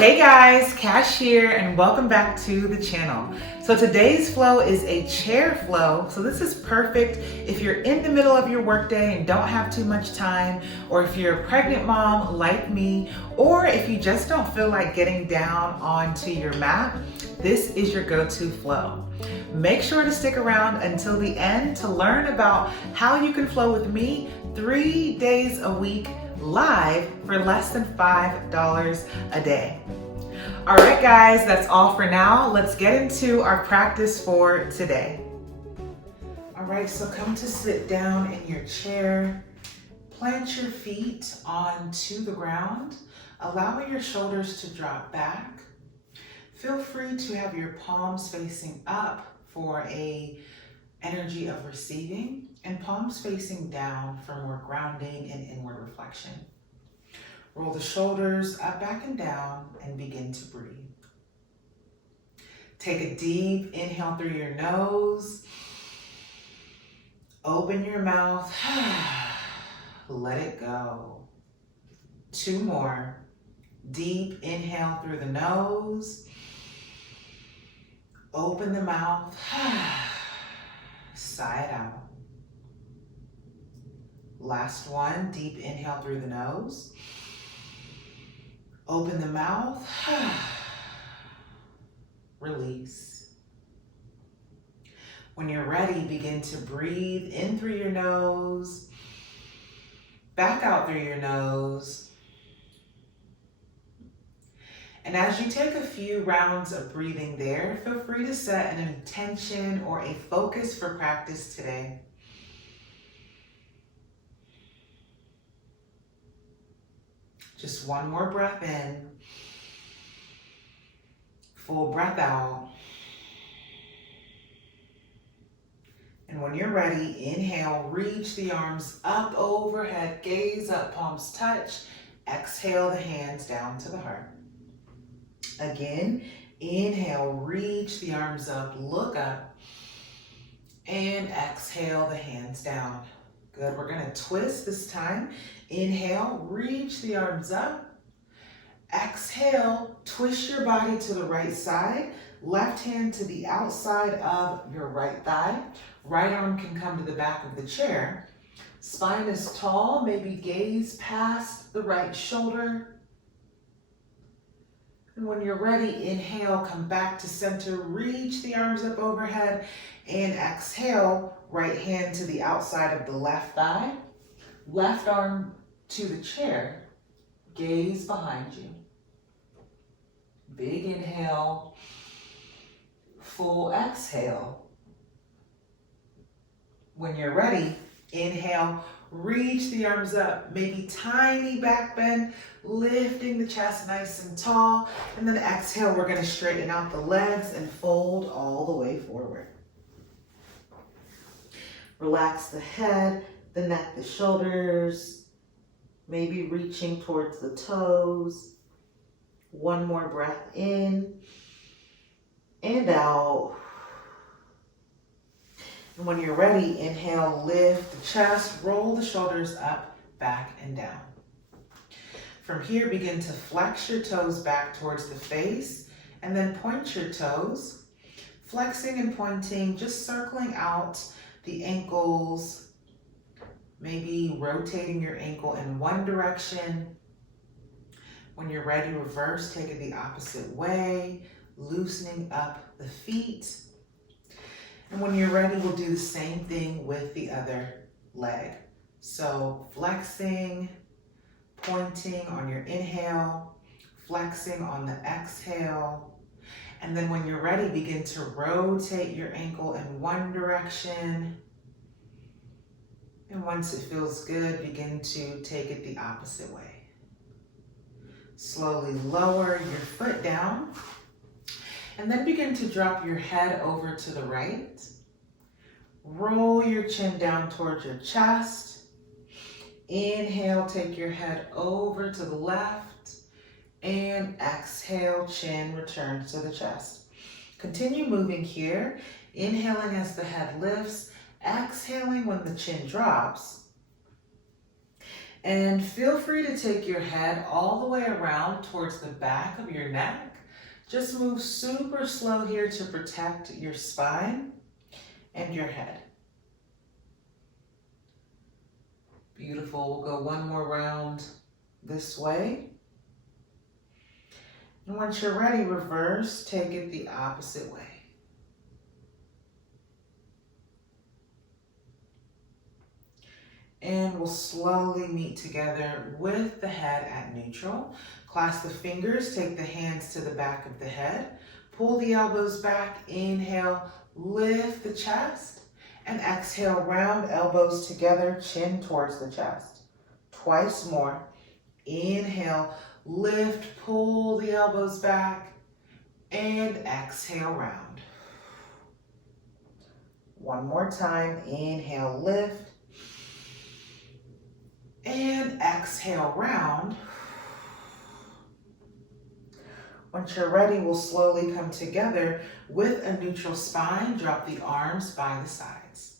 Hey guys, Cash here, and welcome back to the channel. So today's flow is a chair flow. So this is perfect if you're in the middle of your workday and don't have too much time, or if you're a pregnant mom like me, or if you just don't feel like getting down onto your mat, this is your go-to flow. Make sure to stick around until the end to learn about how you can flow with me 3 days a week live for less than $5 a day. All right, guys, that's all for now. Let's get into our practice for today. All right, so come to sit down in your chair. Plant your feet onto the ground, allowing your shoulders to drop back. Feel free to have your palms facing up for a energy of receiving, and palms facing down for more grounding and inward reflection. Roll the shoulders up, back, and down, and begin to breathe. Take a deep inhale through your nose. Open your mouth. Let it go. 2 more. Deep inhale through the nose. Open the mouth. Sigh it out. Last one, deep inhale through the nose. Open the mouth. Release. When you're ready, begin to breathe in through your nose, back out through your nose. And as you take a few rounds of breathing there, feel free to set an intention or a focus for practice today. Just one more breath in, full breath out. And when you're ready, inhale, reach the arms up overhead, gaze up, palms touch. Exhale the hands down to the heart. Again, inhale, reach the arms up, look up, and exhale the hands down. Good, we're gonna twist this time. Inhale, reach the arms up. Exhale, twist your body to the right side. Left hand to the outside of your right thigh. Right arm can come to the back of the chair. Spine is tall, maybe gaze past the right shoulder. And when you're ready, inhale, come back to center, reach the arms up overhead, and exhale, right hand to the outside of the left thigh, left arm to the chair, gaze behind you. Big inhale, full exhale. When you're ready, inhale, reach the arms up, maybe tiny back bend, lifting the chest nice and tall. And then exhale, we're gonna straighten out the legs and fold all the way forward. Relax the head, the neck, the shoulders, maybe reaching towards the toes. One more breath in and out. And when you're ready, inhale, lift the chest, roll the shoulders up, back, and down. From here, begin to flex your toes back towards the face, and then point your toes, flexing and pointing, just circling out the ankles, maybe rotating your ankle in one direction. When you're ready, reverse, take it the opposite way, loosening up the feet. And when you're ready, we'll do the same thing with the other leg. So flexing, pointing on your inhale, flexing on the exhale. And then when you're ready, begin to rotate your ankle in one direction. And once it feels good, begin to take it the opposite way. Slowly lower your foot down. And then begin to drop your head over to the right. Roll your chin down towards your chest. Inhale, take your head over to the left. And exhale, chin returns to the chest. Continue moving here. Inhaling as the head lifts. Exhaling when the chin drops. And feel free to take your head all the way around towards the back of your neck. Just move super slow here to protect your spine and your head. Beautiful. We'll go one more round this way. And once you're ready, reverse, take it the opposite way. And we'll slowly meet together with the head at neutral. Clasp the fingers, take the hands to the back of the head. Pull the elbows back, inhale, lift the chest. And exhale, round elbows together, chin towards the chest. Twice more. Inhale, lift, pull the elbows back. And exhale, round. One more time, inhale, lift. And exhale, round. Once you're ready, we'll slowly come together with a neutral spine. Drop the arms by the sides.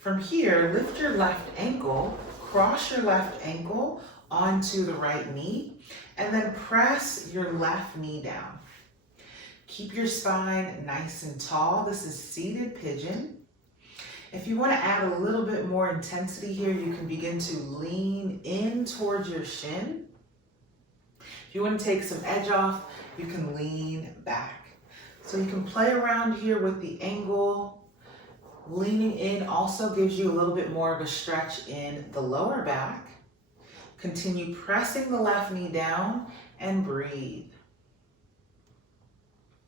From here, lift your left ankle, cross your left ankle onto the right knee, and then press your left knee down. Keep your spine nice and tall. This is seated pigeon. If you want to add a little bit more intensity here, you can begin to lean in towards your shin. If you want to take some edge off, you can lean back. So you can play around here with the angle. Leaning in also gives you a little bit more of a stretch in the lower back. Continue pressing the left knee down and breathe.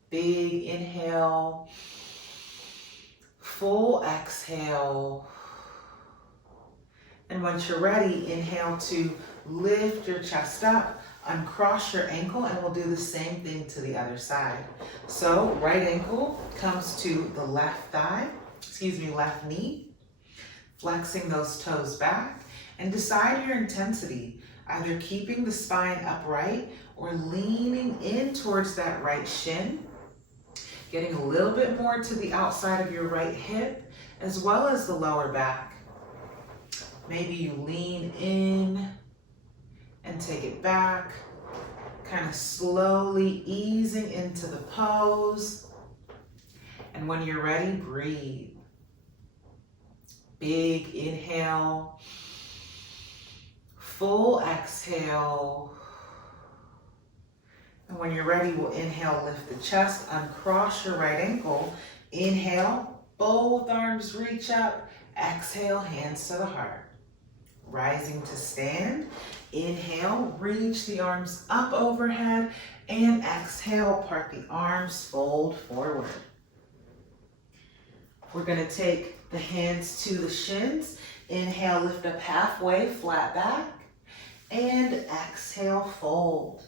Big inhale. Full exhale. And once you're ready, inhale to lift your chest up, uncross your ankle, and we'll do the same thing to the other side. So right ankle comes to the left thigh, left knee, flexing those toes back, and decide your intensity, either keeping the spine upright or leaning in towards that right shin. Getting a little bit more to the outside of your right hip, as well as the lower back. Maybe you lean in and take it back, kind of slowly easing into the pose. And when you're ready, breathe. Big inhale, full exhale. And when you're ready, we'll inhale, lift the chest, uncross your right ankle. Inhale, both arms reach up. Exhale, hands to the heart. Rising to stand. Inhale, reach the arms up overhead. And exhale, part the arms, fold forward. We're gonna take the hands to the shins. Inhale, lift up halfway, flat back. And exhale, fold.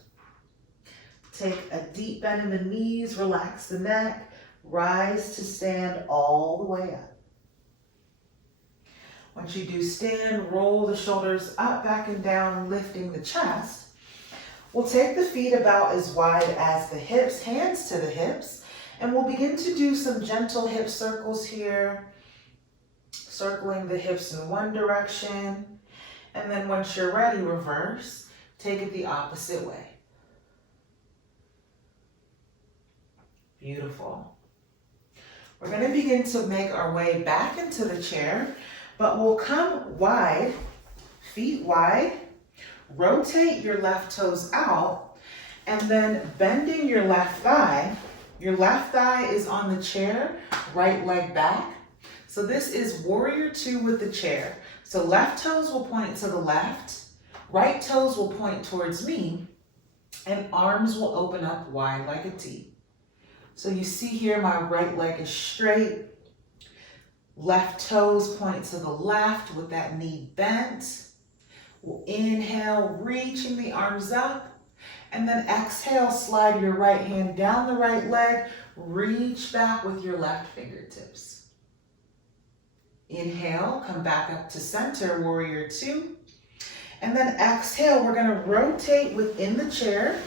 Take a deep bend in the knees, relax the neck, rise to stand all the way up. Once you do stand, roll the shoulders up, back and down, lifting the chest. We'll take the feet about as wide as the hips, hands to the hips, and we'll begin to do some gentle hip circles here, circling the hips in one direction. And then once you're ready, reverse, take it the opposite way. Beautiful. We're going to begin to make our way back into the chair, but we'll come wide, feet wide, rotate your left toes out, and then bending your left thigh. Your left thigh is on the chair, right leg back. So this is warrior two with the chair. So left toes will point to the left, right toes will point towards me, and arms will open up wide like a T. So you see here, my right leg is straight. Left toes point to the left with that knee bent. We'll inhale, reaching the arms up. And then exhale, slide your right hand down the right leg. Reach back with your left fingertips. Inhale, come back up to center, warrior two. And then exhale, we're gonna rotate within the chair.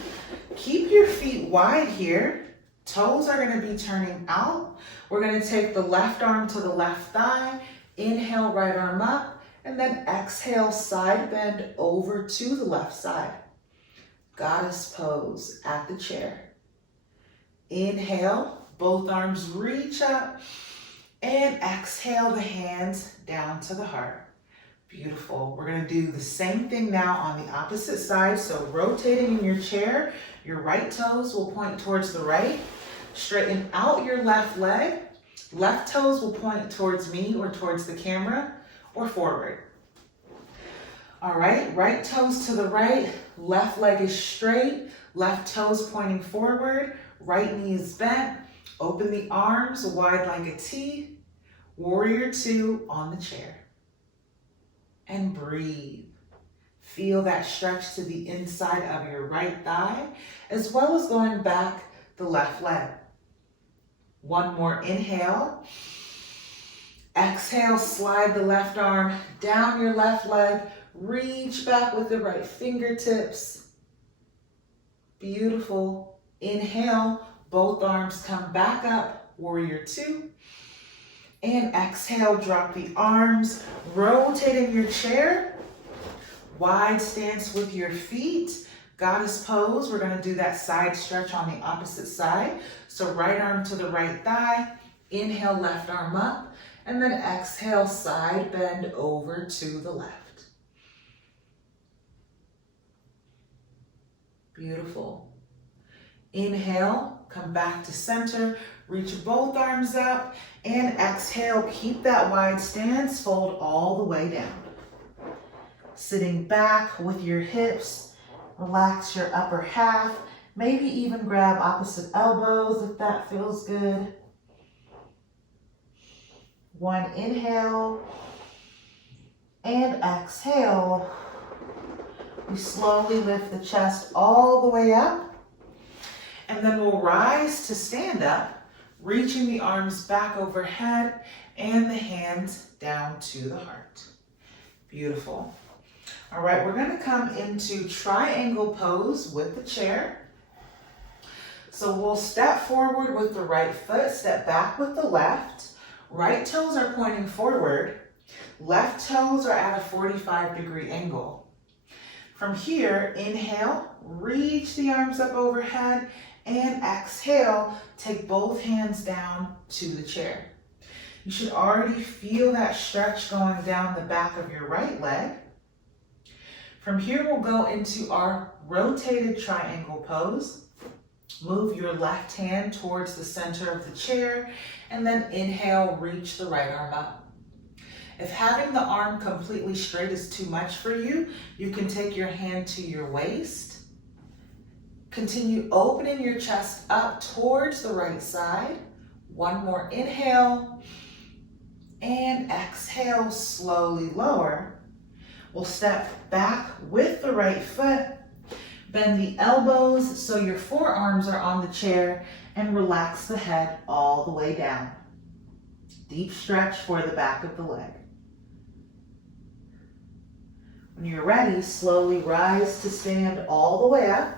Keep your feet wide here. Toes are going to be turning out. We're going to take the left arm to the left thigh. Inhale, right arm up. And then exhale, side bend over to the left side. Goddess pose at the chair. Inhale, both arms reach up. And exhale the hands down to the heart. Beautiful. We're going to do the same thing now on the opposite side. So rotating in your chair, your right toes will point towards the right. Straighten out your left leg. Left toes will point towards me or towards the camera or forward. All right, right toes to the right, left leg is straight, left toes pointing forward, right knee is bent. Open the arms wide like a T. Warrior two on the chair. And breathe. Feel that stretch to the inside of your right thigh, as well as going back the left leg. One more inhale. Exhale, slide the left arm down your left leg. Reach back with the right fingertips. Beautiful. Inhale, both arms come back up, warrior two. And exhale, drop the arms, rotate in your chair. Wide stance with your feet. Goddess pose, we're gonna do that side stretch on the opposite side. So right arm to the right thigh, inhale, left arm up, and then exhale, side bend over to the left. Beautiful. Inhale, come back to center, reach both arms up, and exhale, keep that wide stance, fold all the way down. Sitting back with your hips, relax your upper half, maybe even grab opposite elbows if that feels good. One inhale, and exhale. We slowly lift the chest all the way up, and then we'll rise to stand up, reaching the arms back overhead and the hands down to the heart. Beautiful. All right, we're going to come into triangle pose with the chair. So we'll step forward with the right foot, step back with the left. Right toes are pointing forward. Left toes are at a 45-degree angle. From here, inhale, reach the arms up overhead, and exhale, take both hands down to the chair. You should already feel that stretch going down the back of your right leg. From here, we'll go into our rotated triangle pose. Move your left hand towards the center of the chair, and then inhale, reach the right arm up. If having the arm completely straight is too much for you, you can take your hand to your waist. Continue opening your chest up towards the right side. One more inhale, and exhale, slowly lower. We'll step back with the right foot. Bend the elbows so your forearms are on the chair, and relax the head all the way down. Deep stretch for the back of the leg. When you're ready, slowly rise to stand all the way up.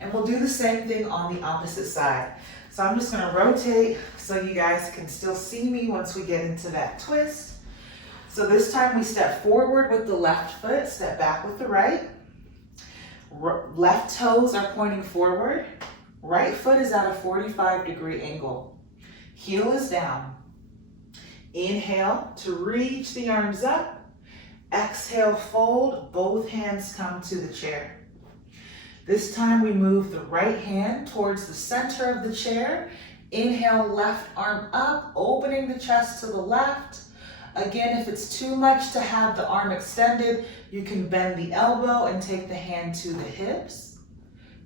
And we'll do the same thing on the opposite side. So I'm just gonna rotate so you guys can still see me once we get into that twist. So this time we step forward with the left foot, step back with the right. Left toes are pointing forward. Right foot is at a 45-degree angle. Heel is down. Inhale to reach the arms up. Exhale, fold, both hands come to the chair. This time we move the right hand towards the center of the chair. Inhale, left arm up, opening the chest to the left. Again, if it's too much to have the arm extended, you can bend the elbow and take the hand to the hips.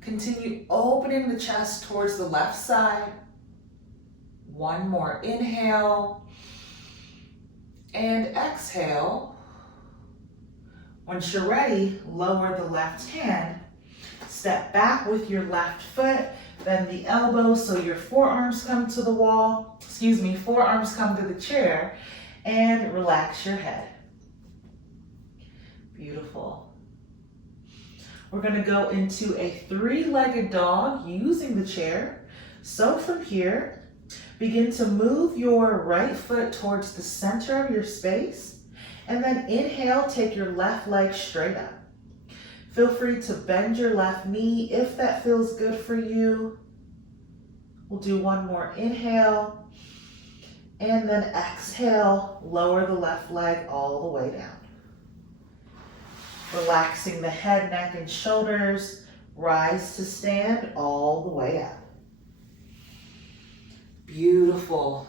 Continue opening the chest towards the left side. One more inhale and exhale. Once you're ready, lower the left hand. Step back with your left foot, bend the elbow so your forearms come to the wall, forearms come to the chair, and relax your head. Beautiful. We're going to go into a three-legged dog using the chair. So from here, begin to move your right foot towards the center of your space And then inhale, take your left leg straight up. Feel free to bend your left knee if that feels good for you. We'll do one more inhale. And then exhale, lower the left leg all the way down. Relaxing the head, neck, and shoulders. Rise to stand all the way up. Beautiful.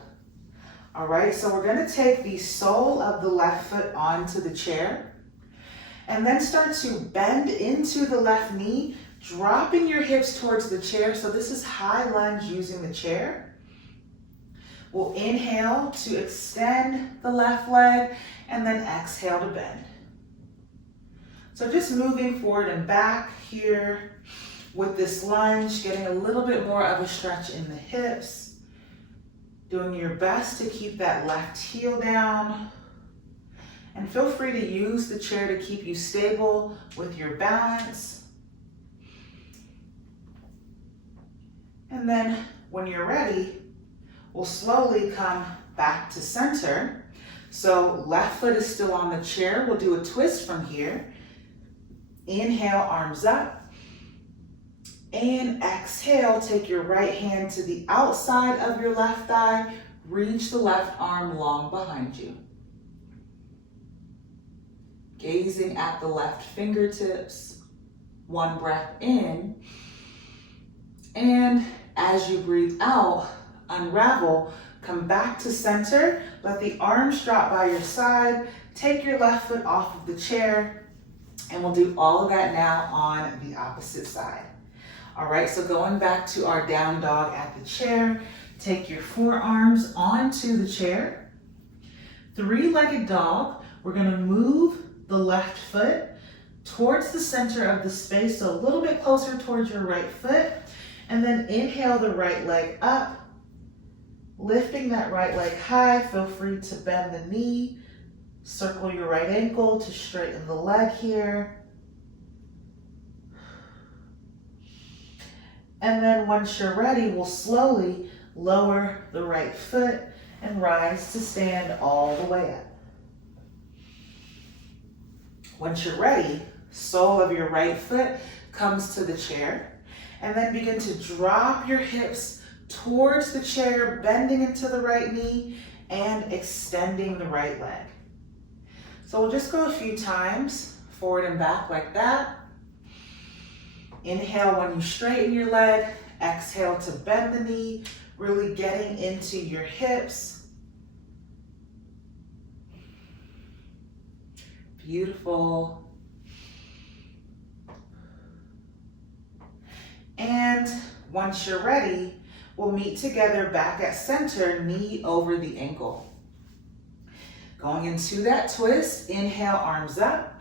All right, so we're going to take the sole of the left foot onto the chair and then start to bend into the left knee, dropping your hips towards the chair. So this is high lunge using the chair. We'll inhale to extend the left leg and then exhale to bend. So just moving forward and back here with this lunge, getting a little bit more of a stretch in the hips. Doing your best to keep that left heel down. And feel free to use the chair to keep you stable with your balance. And then when you're ready, we'll slowly come back to center. So left foot is still on the chair. We'll do a twist from here. Inhale, arms up. And exhale, take your right hand to the outside of your left thigh. Reach the left arm long behind you. Gazing at the left fingertips. One breath in. And as you breathe out, unravel, come back to center. Let the arms drop by your side. Take your left foot off of the chair. And we'll do all of that now on the opposite side. All right, so going back to our down dog at the chair, take your forearms onto the chair. Three-legged dog, we're gonna move the left foot towards the center of the space, so a little bit closer towards your right foot, and then inhale the right leg up, lifting that right leg high. Feel free to bend the knee, circle your right ankle to straighten the leg here. And then once you're ready, we'll slowly lower the right foot and rise to stand all the way up. Once you're ready, sole of your right foot comes to the chair, and then begin to drop your hips towards the chair, bending into the right knee and extending the right leg. So we'll just go a few times, forward and back like that. Inhale when you straighten your leg, exhale to bend the knee, really getting into your hips. Beautiful. And once you're ready, we'll meet together back at center, knee over the ankle. Going into that twist, inhale, arms up.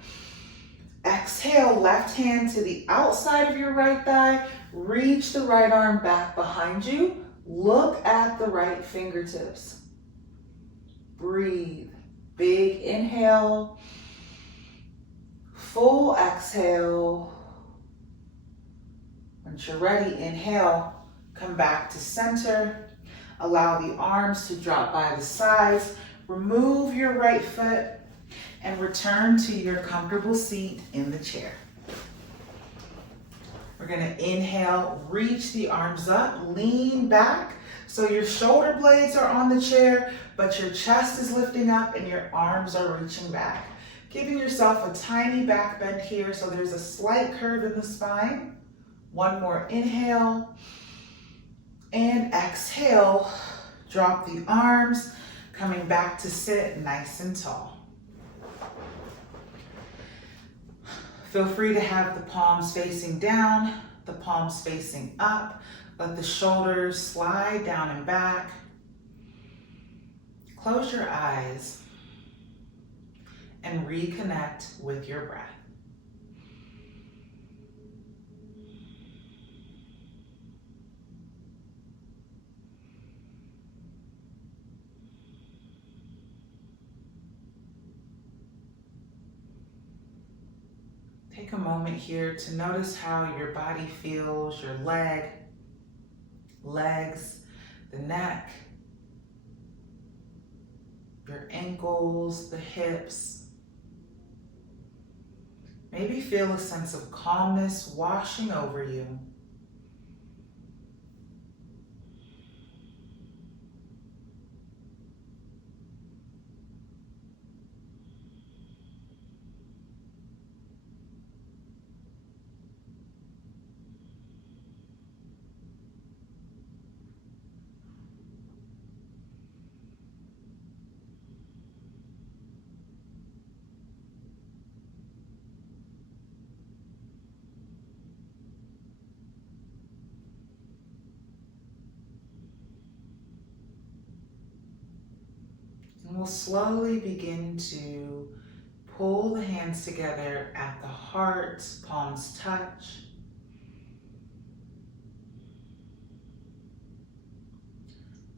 Exhale, left hand to the outside of your right thigh. Reach the right arm back behind you. Look at the right fingertips. Breathe. Big inhale. Full exhale. Once you're ready, inhale. Come back to center. Allow the arms to drop by the sides. Remove your right foot and return to your comfortable seat in the chair. We're gonna inhale, reach the arms up, lean back. So your shoulder blades are on the chair, but your chest is lifting up and your arms are reaching back. Giving yourself a tiny back bend here so there's a slight curve in the spine. One more inhale and exhale. Drop the arms, coming back to sit nice and tall. Feel free to have the palms facing down, the palms facing up. Let the shoulders slide down and back. Close your eyes and reconnect with your breath. Take a moment here to notice how your body feels, your legs, the neck, your ankles, the hips. Maybe feel a sense of calmness washing over you. And we'll slowly begin to pull the hands together at the heart, palms touch.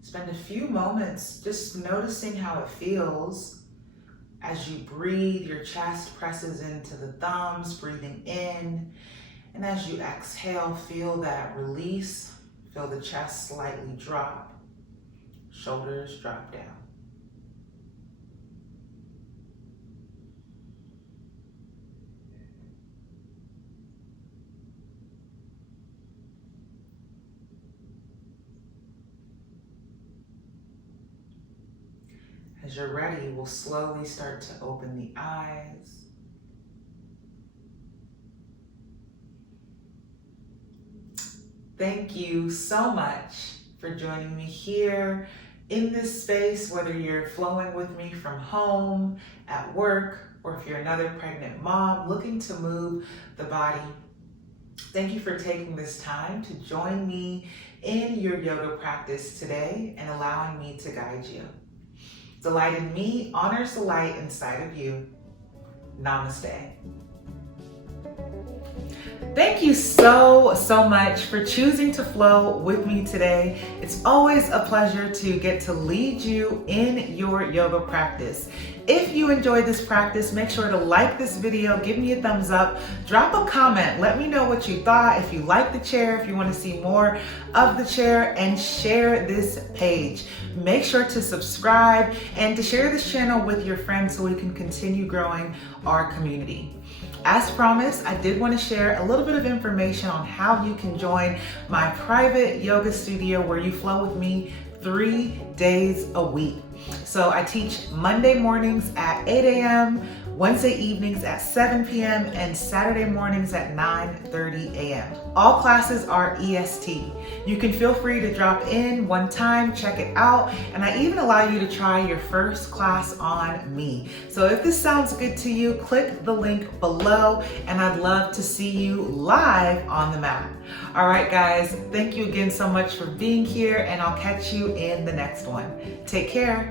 Spend a few moments just noticing how it feels. As you breathe, your chest presses into the thumbs, breathing in. And as you exhale, feel that release. Feel the chest slightly drop. Shoulders drop down. As you're ready, we'll slowly start to open the eyes. Thank you so much for joining me here in this space, whether you're flowing with me from home, at work, or if you're another pregnant mom looking to move the body. Thank you for taking this time to join me in your yoga practice today and allowing me to guide you. The light in me honors the light inside of you. Namaste. Thank you so much for choosing to flow with me today. It's always a pleasure to get to lead you in your yoga practice. If you enjoyed this practice, make sure to like this video, give me a thumbs up, drop a comment, let me know what you thought, if you like the chair, if you want to see more of the chair, and share this page. Make sure to subscribe and to share this channel with your friends so we can continue growing our community. As promised, I did want to share a little bit of information on how you can join my private yoga studio where you flow with me 3 days a week. So I teach Monday mornings at 8 a.m., Wednesday evenings at 7 p.m., and Saturday mornings at 9:30 a.m. All classes are EST. You can feel free to drop in one time, check it out, and I even allow you to try your first class on me. So if this sounds good to you, click the link below, and I'd love to see you live on the mat. All right, guys, thank you again so much for being here, and I'll catch you in the next one. Take care.